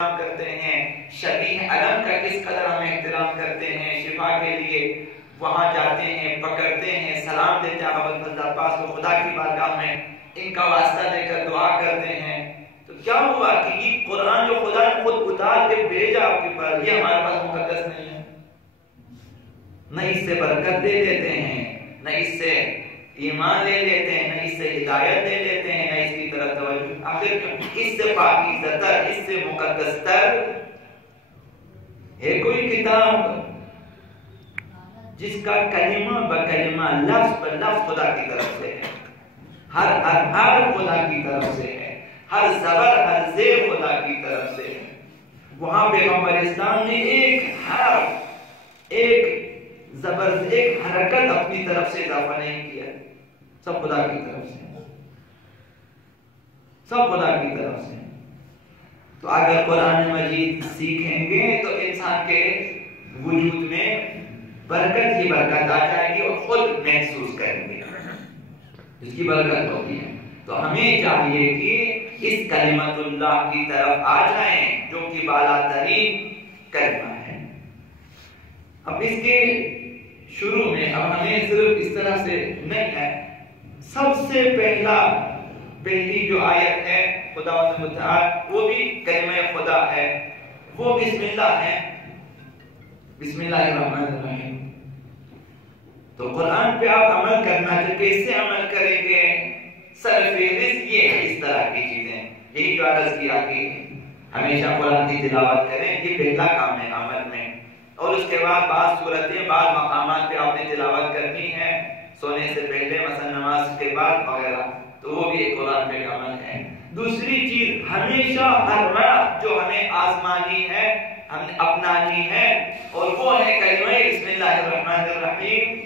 کرتے ہیں، شبیہ علم کا کس قدر ہم احترام کرتے ہیں، شفا کے لیے وہاں جاتے ہیں، پکڑتے ہیں، سلام دیتے ہیں ابوالفضل عباس کو، خدا کی بارگاہ میں ان کا واسطہ دے کر دعا کرتے ہیں. تو کیا ہوا کہ یہ قرآن جو خدا نے خود اتار کے بھیجا آپ کے پاس، یہ ہمارے پاس مقدس نہیں ہے. نہ اس سے برکت لے لیتے ہیں، نہ اس سے ایمان لے لیتے ہیں، نہ اس سے ہدایت لے لیتے ہیں، نہ اس کی طرف توجہ. آخر اس سے پاکیزہ تر، اس سے مقدس تر ہے کوئی کتاب جس کا کلمہ بکلمہ، لفظ پر لفظ خدا کی طرف سے ہے، ہر حرف خدا کی طرف سے ہے، ہر زبر ہر زیر خدا کی طرف سے ہے. وہاں پیغمبر اسلام نے ایک حرف، ایک زبر، ایک حرکت اپنی طرف سے اضافہ نہیں کیا، سب خدا کی طرف سے، سب خدا کی طرف سے. تو اگر قرآن مجید سیکھیں گے تو انسان کے وجود میں برکت ہی برکت آ جائے گی اور خود محسوس کریں گے اس کی برکت ہوتی ہے. تو ہمیں چاہیے کہ اس کلمت اللہ کی طرف آ جائیں جو کہ بالا ترین کلمہ ہے. اب اس کے شروع میں اب ہمیں صرف اس طرح سے نہیں ہے، سب سے پہلی جو آیت ہے خدا متعال وہ بھی کلمہ خدا ہے، وہ بسم اللہ ہے، بسم اللہ الرحمن الرحیم. تو قرآن پہ آپ عمل کرنا چاہیے. کیسے عمل کریں گے؟ سرفہرست یہ ہے اس طرح کی چیزیں، یہی جو عرض کیا کہ ہمیشہ قرآن کی تلاوت کریں، یہ پہلا کام ہے عمل میں. اور اس کے بعد بعض صورتیں، بعض مقامات پہ آپ نے تلاوت کرنی ہے سونے سے پہلے، مثلا نماز کے بعد وغیرہ، تو وہ بھی ایک قرآن پہ عمل ہے. دوسری چیز ہمیشہ ہر رات جو ہمیں آزمانی ہے، ہم نے اپنانی ہے، اور وہ ہے کلمہ بسم اللہ الرحمن الرحیم.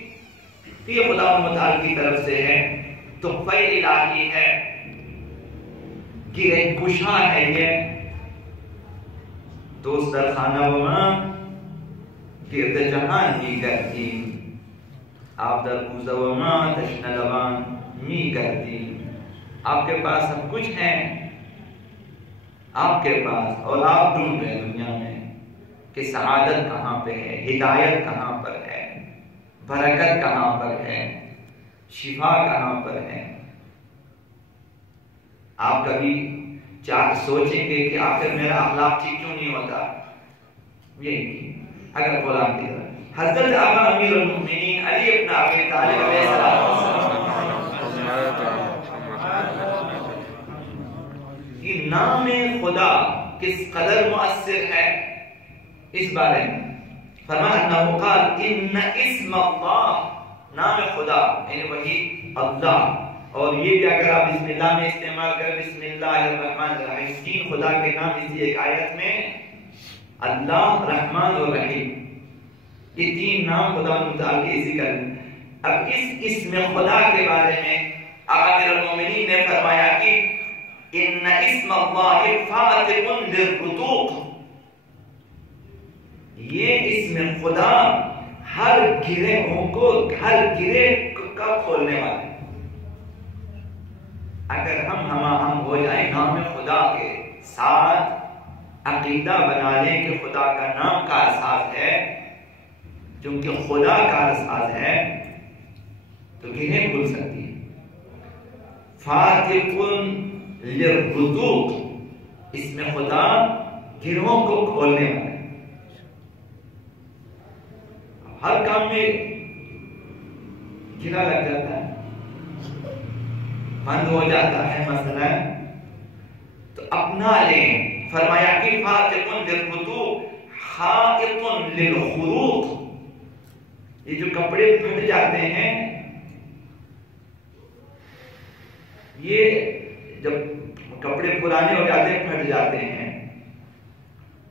یہ خدا متعال کی طرف سے ہے، تحفہ الہی ہے، گرہ کشا ہے. یہ دوست در خانہ وما گرد جہان می کرتی، آپ در کوزہ وما تشن لبان می کرتی. آپ کے پاس سب کچھ ہے، آپ کے پاس، اور آپ ڈھونڈ رہے ہیں دنیا میں کہ سعادت کہاں پہ ہے، ہدایت کہاں پر ہے، برکت کہاں پر ہے، شفا کہاں پر ہے. آپ کبھی سوچیں گے کہ آخر میرا اخلاق ٹھیک کیوں نہیں ہوتا؟ یہی اگر قرآن کی طرح حضرت آقا امیر المؤمنین علی ابن ابی طالب علیہ السلام، یہ نام خدا کس قدر مؤثر ہے اس بارے میں فرمایا انہ قال ان اسم اللہ، نام خدا یعنی وہی اللہ. اور یہ بھی اگر آپ بسم اللہ میں استعمال کریں، بسم اللہ الرحمن الرحیم، تین خدا کے نام اسی ایک آیت میں، اللہ، رحمان اور رحیم، یہ تین نام خدا متعال کے ذکر ہیں. اب اس اسم خدا کے بارے میں امیر المومنین نے فرمایا کہ ان اسم اللہ فاتح للرتوق، یہ اسم خدا ہر گرہوں کو، ہر گرہ کا کھولنے والا ہے. اگر ہم ہو جائیں نام خدا کے ساتھ، عقیدہ بنا لیں کہ خدا کا نام کا اساس ہے، چونکہ خدا کا اساس ہے، تو گرہیں کھل سکتی ہے. فاتح للرتوق، اس میں خدا گرہوں کو کھولنے والا ہے. ہر کام میں گرہ لگ جاتا ہے، بند ہو جاتا ہے مثلا، تو اپنا لیں. فرمایا کہ فاتح للرتوق خائط للخروق، یہ جو کپڑے پھٹ جاتے ہیں، یہ جب کپڑے پرانے ہو جاتے ہیں پھٹ جاتے ہیں،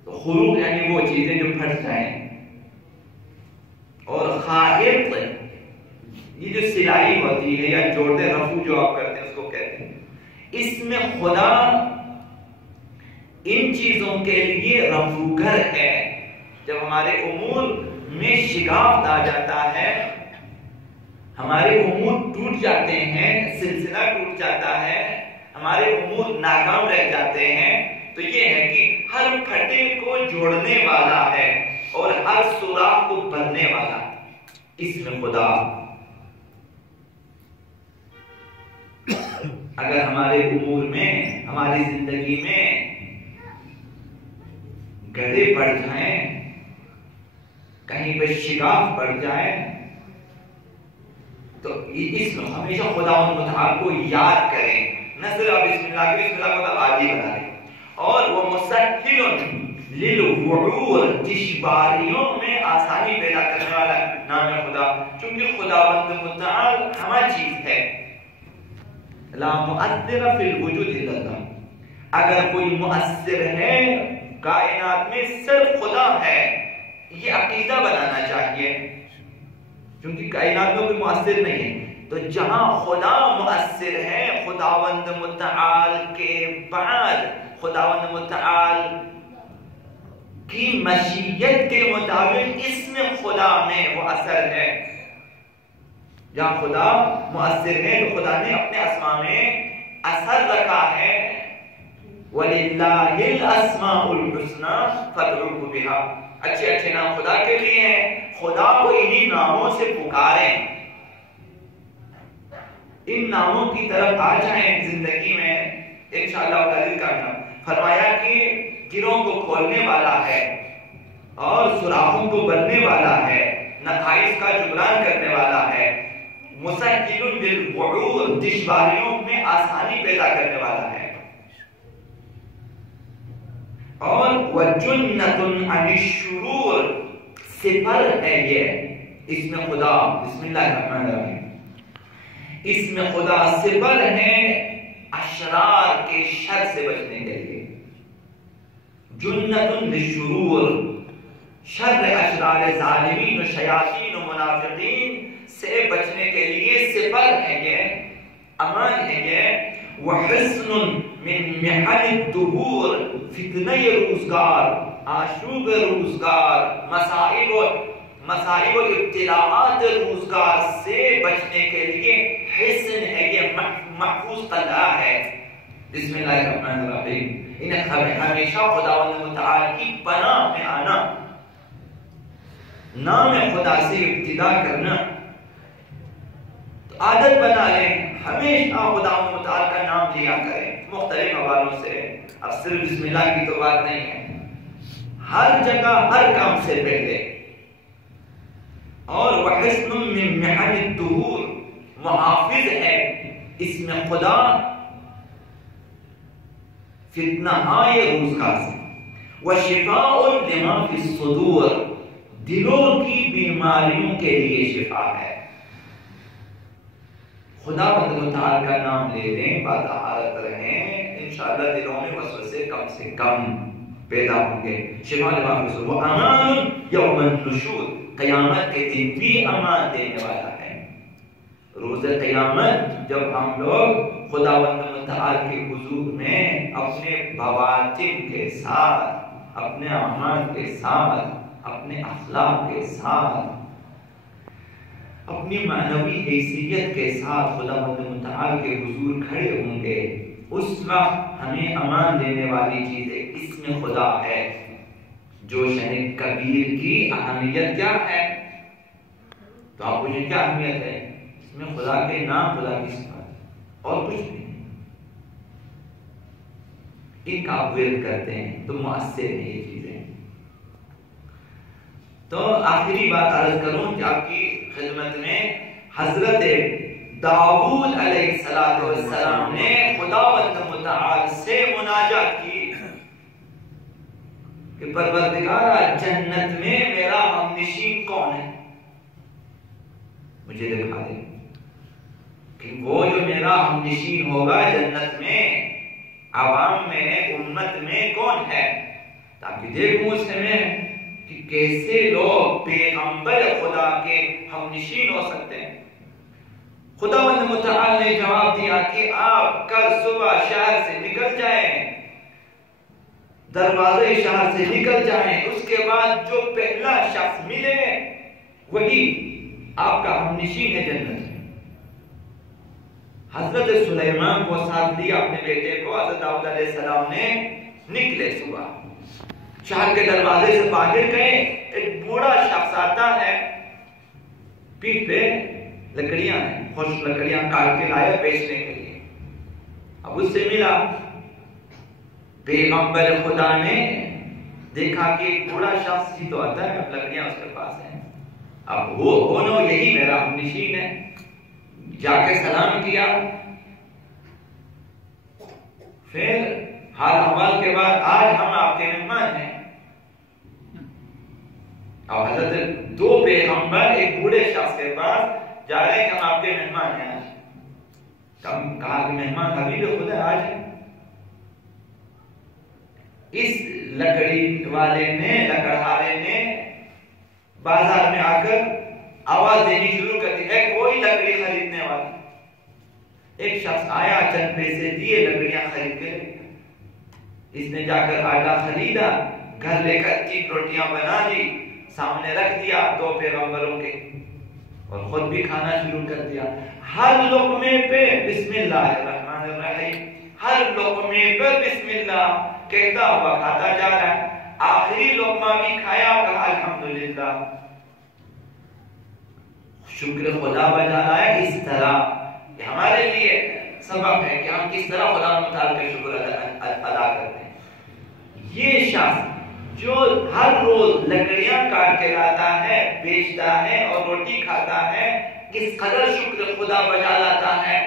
تو خروق یعنی وہ چیزیں جو پھٹ جائیں. اور خائط یہ جو سلائی ہوتی ہے یا جوڑتے رفو جو آپ کرتے ہیں اس کو کہتے ہیں. اس میں خدا ان چیزوں کے لیے رفوگر ہے. جب ہمارے امور میں شگافت آ جاتا ہے، ہمارے امور ٹوٹ جاتے ہیں، سلسلہ ٹوٹ جاتا ہے، ہمارے امور ناکام رہ جاتے ہیں، تو یہ ہے کہ ہر پھٹے کو جوڑنے والا ہے اور ہر سوراخ کو بھرنے والا اسم خدا۔ اگر ہمارے امور میں، ہماری زندگی میں گڑھے پڑ جائیں، کہیں پہ شگاف پڑ جائے، تو اس میں ہمیشہ خدا متعال کو یاد کریں، نہ صرف بسم اللہ کی بسم اللہ کو عادی بنا لیں۔ اور وہ مسہل للوعور، دشواریوں میں آسانی پیدا کرنے والا نام ہے خدا، چونکہ خداوند متعال ہمہ چیز ہے۔ لا مؤثر فی الوجود الا اللہ، اگر کوئی مؤثر ہے کائنات میں صرف خدا ہے، یہ عقیدہ بنانا چاہیے، کیونکہ کائنات میں کوئی مؤثر نہیں ہے۔ تو جہاں خدا مؤثر ہے، خداوند متعال کے بعد خداوند متعال کی مشیت کے مطابق اس میں خدا میں وہ اثر ہے۔ جہاں خدا مؤثر ہے تو خدا نے اپنے اسماء میں اثر رکھا ہے۔ وَلِلَّهِ الْأَسْمَاءُ الْحُسْنَى فَادْعُوهُ بِهَا، اچھے اچھے نام خدا کے لیے ہیں، خدا کو انہی ناموں سے پکاریں، ان ناموں کی طرف آ جائیں زندگی میں انشاءاللہ تعالی کا نام۔ فرمایا کہ گروں کو کھولنے والا ہے اور سوراخوں کو بھرنے والا ہے، نقائص کا جبران کرنے والا ہے، مسہل للوعور، دشواریوں میں آسانی پیدا کرنے والا ہے، اور وَجُنَّةٌ عَنِ الشُّرُورِ، سپر ہے یہ اس میں خدا۔ بسم اللہ الرحمن الرحیم، اس میں خدا سپر ہے اشرار کے شر سے بچنے کے لیے۔ جنۃ للشرور، شر اشرار ظالمین و شیاطین و منافقین سے بچنے کے لیے سپر ہے یہ، امان ہے یہ۔ وحسن من محن الدہور، فتنہ روزگار، آشوب روزگار، مصائب و ابتلاعات روزگار سے بچنے کے لیے حسن ہے یہ، محفوظ قلعہ ہے۔ بسم اللہ الرحمن الرحیم، انہیں ہمیشہ خداوند متعال کی پناہ میں آنا، نام خدا سے ابتدا کرنا، تو عادت بنا لیں، ہمیشہ خداوند متعال کا نام لیا کریں مختلف حوالوں سے۔ اب صرف بسم اللہ کی تو بات نہیں ہے، ہر جگہ ہر کام سے پہلے۔ اور وحسن من محن الدہور، محافظ ہے اس میں خدا فتنہ روزگار سے۔ وشفاء لما فی الصدور، دلوں کی بیماریوں کے لیے شفا ہے۔ خدا بند متعال کا نام لے لیں، بطہارت رہیں، انشاءاللہ دلوں میں وسوسے کم سے کم پیدا ہوں گے۔ شفاء لما فی الصدور، وَأَمَانٌ یوم النشور، قیامت کے دن بھی امان دینے والا ہے۔ روز قیامت جب ہم لوگ خداوند متعال کے حضور میں اپنے بواطن کے ساتھ، اپنے اعمال کے ساتھ، اپنے اخلاق کے ساتھ، اپنی معنوی حیثیت کے ساتھ خداوند متعال کے حضور کھڑے ہوں گے، اس وقت ہمیں امان دینے والی چیزیں اس میں خدا ہے۔ جو شن کبیر کی اہمیت کیا ہے؟ تو آپ پوچھیں کیا اہمیت ہے؟ اس میں خدا کے نام، خدا کی صفات، اور کچھ نہیں۔ ان کا آپ ورد کرتے ہیں تو مؤثر ہیں یہ چیزیں۔ تو آخری بات عرض کروں کہ آپ کی خدمت میں حضرت داؤد علیہ السلام نے خداوند متعال سے مناجات کی کہ پروردگارا، جنت میں میرا ہمنشین کون ہے؟ مجھے دکھا دے کہ وہ جو میرا ہمنشین ہوگا جنت میں، عوام میں، امت میں کون ہے، تاکہ دیکھوں اس میں کہ کیسے لوگ پیغمبر خدا کے ہمنشین ہو سکتے ہیں۔ خداوند متعال نے جواب دیا کہ آپ کل صبح شہر سے نکل جائیں، دروازے شہر سے نکل جائیں، اس کے بعد جو پہلا شخص ملے وہی آپ کا ہمنشین ہے جنت میں۔ حضرت سلیمان کو ساتھ لیا اپنے بیٹے کو، حضرت داؤد علیہ السلام نے نکلے صبح، شہر کے دروازے سے باہر گئے، ایک بوڑھا شخص آتا ہے، پیٹھ پہ لکڑیاں ہیں، خشک لکڑیاں کاٹ کے لایا بیچنے کے لیے۔ اب اس سے ملا، پیغمبر خدا نے دیکھا کہ ایک بوڑھا شخص ہی تو آتا ہے، اب لکڑیاں اس کے پاس ہیں، اب وہ یہی میرا نشین ہے۔ جا کے سلام کیا، پھر حال احوال کے بعد آج ہم آپ کے مہمان ہیں۔ اور حضرت دو پیغمبر ایک بوڑھے شخص کے پاس جا رہے ہیں کہ ہم آپ کے مہمان ہیں آج۔ کہا کہ مہمان حبیب خدا آج ہے۔ اس لکڑی والے نے، لکڑہارے نے بازار میں آ کر آواز دینی شروع کر دی ہے، کوئی لکڑی خریدنے والا؟ ایک شخص آیا، چند پیسے دیے، لکڑیاں خرید کے، اس نے جا کر آٹا خریدا، گھر لے کر 3 روٹیاں بنا لی، سامنے رکھ دیا 2 پیغمبروں کے، اور خود بھی کھانا شروع کر دیا۔ ہر لقمے پہ بسم اللہ الرحمن الرحیم، ہر لقمے پہ بسم اللہ کہتا ہوا کھاتا جا رہا ہے۔ آخری لقمہ بھی کھایا، کہا الحمدللہ، شکر خدا بجا لایا۔ اس طرح یہ ہمارے لیے سبق ہے کہ ہم کس طرح خدا متعال کا شکر ادا کرتے ہیں۔ یہ شخص جو ہر روز لکڑیاں کاٹ کے لاتا ہے، بیچتا ہے اور روٹی کھاتا ہے، کس قدر شکر خدا بجا لاتا ہے۔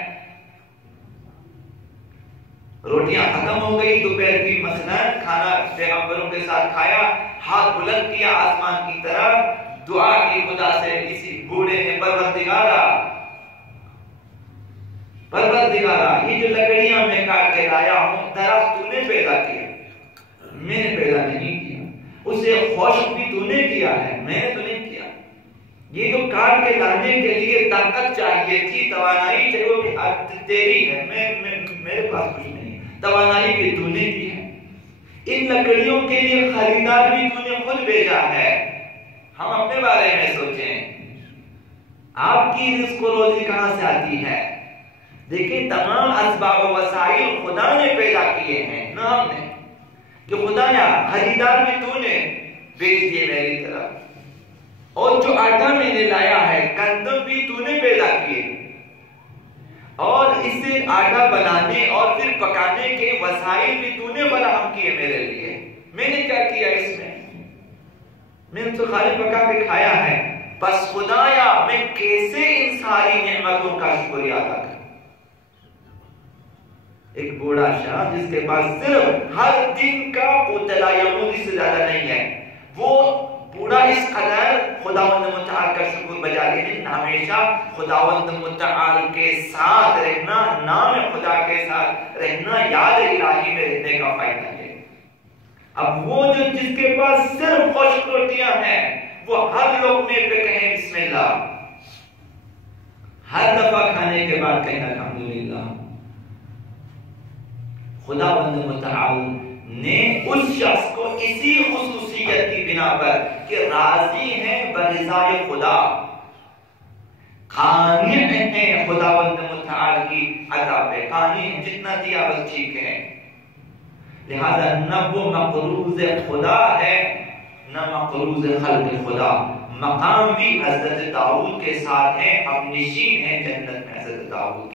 روٹیاں ختم ہو گئی، دوپہر کی مثلاً کھانا پیغمبروں کے ساتھ کھایا، ہاتھ بلند کیا آسمان کی طرف، دعا کی خدا سے، اسی بوڑھے نے، پروردگارا یہ جو لکڑیاں میں کاٹ کے لایا ہوں، درخت تو نے پیدا کیا، میں نے پیدا نہیں کیا، اسے خشک بھی تو نے کیا ہے، میں نے تو نہیں کیا۔ یہ جو کاٹ کے لانے کے لیے طاقت چاہیے تھی، توانائی چاہیے، وہ بھی تیری ہے، میرے پاس کچھ نہیں، توانائی بھی تو نے دی ہے۔ ان لکڑیوں کے لیے خریدار بھی تو نے خود بھیجا ہے۔ ہم اپنے بارے میں سوچیں، آپ کی رزق و روزی کہاں سے آتی ہے؟ دیکھیں، تمام اسباب و وسائل خدا نے پیدا کیے ہیں، نہ ہم نے، کہ خدایا خریدار بھی تو نے بھیج دیے میری طرف، اور جو آٹا میں نے لایا ہے، گندم بھی تو نے پیدا کیے، اور اسے آٹا بنانے اور پھر پکانے کے وسائل بھی تو نے فراہم کیے میرے لیے۔ میں نے کیا کیا اس میں؟ میں نے تو خالی پکا کے کھایا ہے، بس خدایا میں کیسے ان ساری نعمتوں کا شکریہ ادا کروں؟ ایک بوڑھا شاہ جس کے پاس صرف ہر دن کا قوتلا یمودی سے زیادہ نہیں ہے، وہ بوڑھا اس قدر خداوند متعال کا شکر بجا لینے، ہمیشہ خداوند متعال کے ساتھ رہنا، نام خدا کے ساتھ رہنا، یاد الہی میں رہنے کا فائدہ ہے۔ اب وہ جو جس کے پاس صرف خشک روٹیاں ہیں، وہ ہر لقمے پہ کہیں بسم اللہ، ہر دفعہ کھانے کے بعد کہیں الحمدللہ۔ خداوند متعال نے اس شخص کو اسی خصوصیت کی بنا پر کہ راضی ہیں برضائے خدا، قانع ہیں خداوند متعال کی عطا پہ، قانع ہیں، جتنا دیا بس ٹھیک ہے، لہذا نہ وہ مقروض خدا ہے نہ مقروض خلق خدا۔ مقام بھی حضرت داؤد کے ساتھ ہے، اب نشین ہے جنت میں حضرت داؤد۔